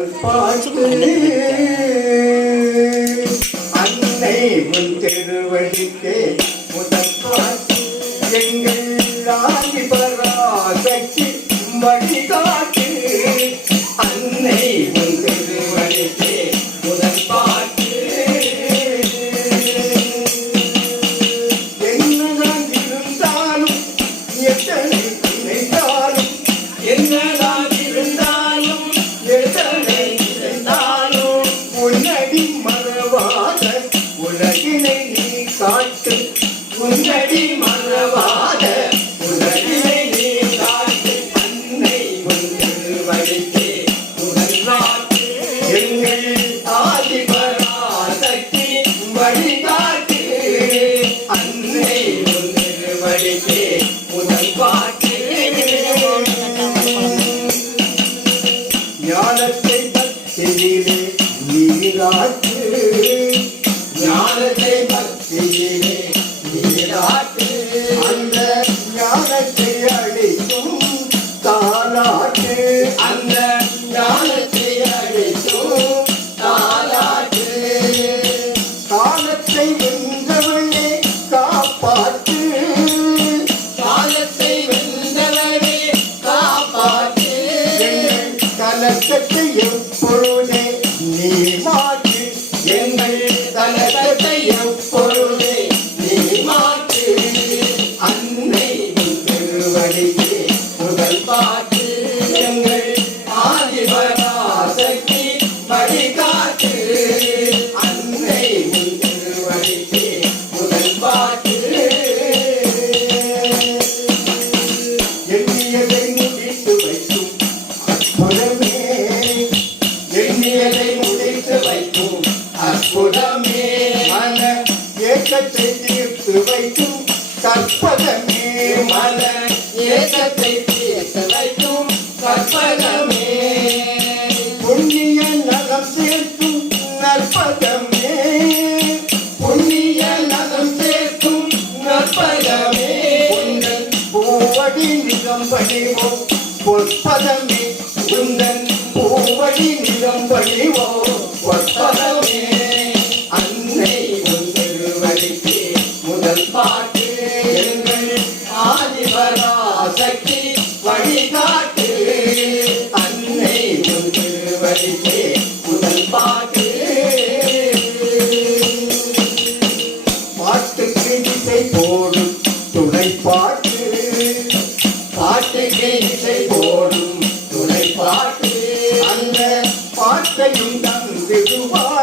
பாட்டு அன்னை உன் திருவடிக்கே முதல் பாட்டு எங்கள் ஆதி பராசக்தி வழிகாட்டு அன்னை உன் திருவடிக்கே முதல் பாட்டு என்னதான் இருந்தாலும் எத்தனை நினைத்தாலும் என்னதான் இருந்தாலும் எத்தனை நினைத்தாலும் உன்னடி மறவாத உலகினை நீ காட்டு உன்னடி மறவாத உலகினை நீ காட்டு அன்னை உன் திருவடிக்கே முதல் பாட்டு எங்கள் ஆதி பராசக்தி வழிகாட்டு அன்னை உன் திருவடிக்கே முதல் பாட்டு ஞானத்தை பக்தியிலே நீராட்டு ஞானத்தை பக்தியிலே நீராட்டு அந்த ஞானத்தை அளிக்கும் தாலாட்டு அந்த ஞானத்தை அளிக்கும் தாலாட்டு காலத்தை வென்றவனே காப்பாற்று காலத்தை வென்றவனே காப்பாற்று கலக்கத்தை எப்பொழுதே நீ மாற்று எங்கள் கலக்கத்தை எப்பொழுதே நீ மாற்று அன்னை திருவடிக்கே முதல் பாட்டு எங்கள் ஆதி பராசக்தி வழிகாட்டு அன்னை திருவடிக்கே முதல் பாட்டு எண்ணியதை முடித்து வைக்கும் அற்புதமே எண்ணியதை முடித்து வைக்கும் அற்புதமே மன ஏக்கத்தை தீர்த்து வைக்கும் கற்பகமே மன ஏக்கத்தை தீர்த்து வைக்கும் கற்பகமே புண்ணிய நலம் சேர்க்கும் நற்பகமே புண்ணிய நலம் சேர்க்கும் நற்பகமே உந்தன் பூவடி நிகம்படிவோ பொற்பதமே உந்தன் பூவடி நிகம்படிவோ பொற்பதமே அன்னை உன் திருவடிக்கே முதல் பாட்டு எங்கள் ஆதி பராசக்தி வழிகாட்டு அன்னை உன் திருவடிக்கே முதல் பாட்டு பாட்டுக்கு இசை போடும் துணை பாட்டு பாட்டுக்கு இசை போடும் துணை பாட்டு அந்த பாட்டையும் தந்திடுவார்